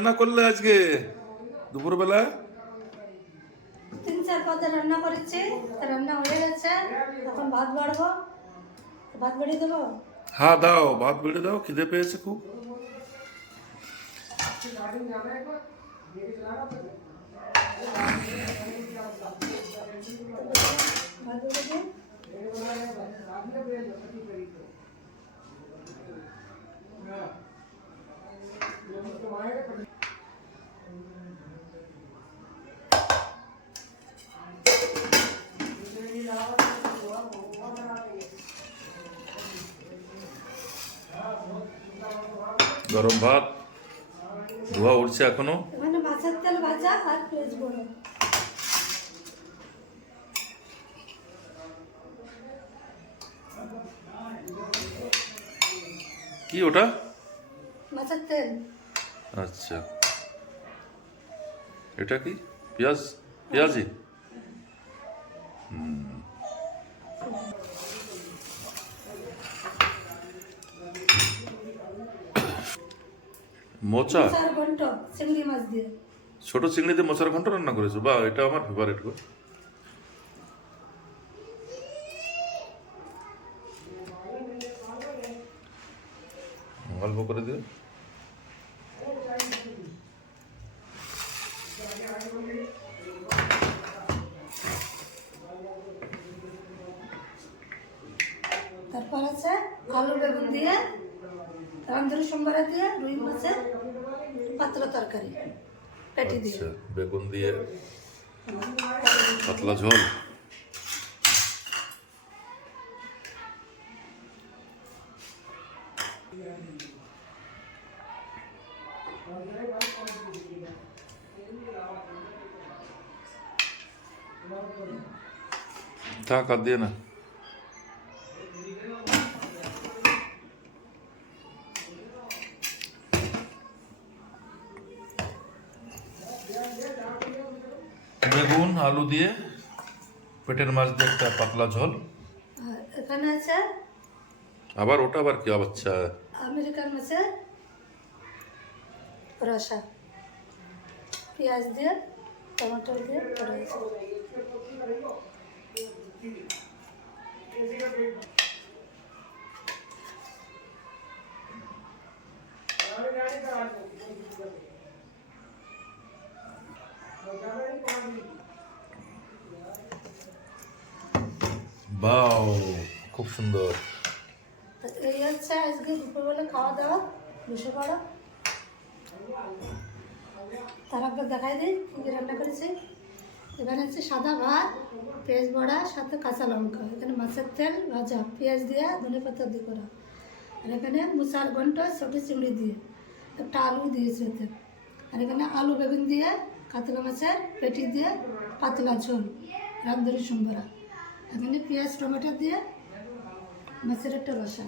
রান্না করলে আজকে? দুপুরবেলা? তিন চার পদে রান্না করেছি রান্না হয়ে গেছে এখন ভাত বাড়বো। ভাত বাড়িয়ে দেবো? হ্যাঁ দাও ভাত বেড়ে দাও খিদে পেয়েছে খুব। ভাত বেড়ে দিই গরম ভাত ধোয়া উঠছে এখনও। কি ওটা? মাছের তেল। আচ্ছা। এটা কি? পেঁয়াজ? পেঁয়াজি? হুম। মোচা চার ঘণ্টা চিংড়ি মাছ দিয়ে। ছোট চিংড়ি দিয়ে মোচার ঘন্ট রান্না করেছ? বা এটা আমার ফেভারিট গো। অল্প করে দিও। তারপর আছে আলু বেগুন দিয়ে রামধরি সোমবারে দিয়ে রুই মাছের পাতলা তরকারি। পেটি দিয়ে। আচ্ছা বেগুন দিয়ে পাতলা ঝোল? থাক দিয়ে না। বেগুন আলু দিয়ে পেটের মাছ দিয়ে একটা পাতলা ঝোল। আর এখানে আছে? আবার ওটা আবার কি আচ্ছা আমেরিকান মাছের রসা। পেঁয়াজ দিয়ে টমেটো দিয়ে করা বাও, খুব সুন্দর। এই হচ্ছে আজকে দুপুরবেলা খাওয়া দাওয়া, বসে পড়ো। তার আগে দেখাই দিই কী রান্না করেছি। এখানে হচ্ছে সাদা ভাত, পেঁয়াজ বড়া, সাথে কাঁচা লঙ্কা। এখানে মাছের তেল, ভাজা। পেঁয়াজ দিয়ে ধনে পাতা দিয়ে করা। আর এখানে মুসার ঘন্ট, ছোটো চিংড়ি দিয়ে। একটা আলু দিয়েছে এতে। আর এখানে আলু, বেগুন দিয়ে, কাতলা মাছের পেটি দিয়ে পাতলা ঝোল। রামধরি সম্বরা এখানে পেঁয়াজ টমেটো দিয়ে মাছের একটা রসা।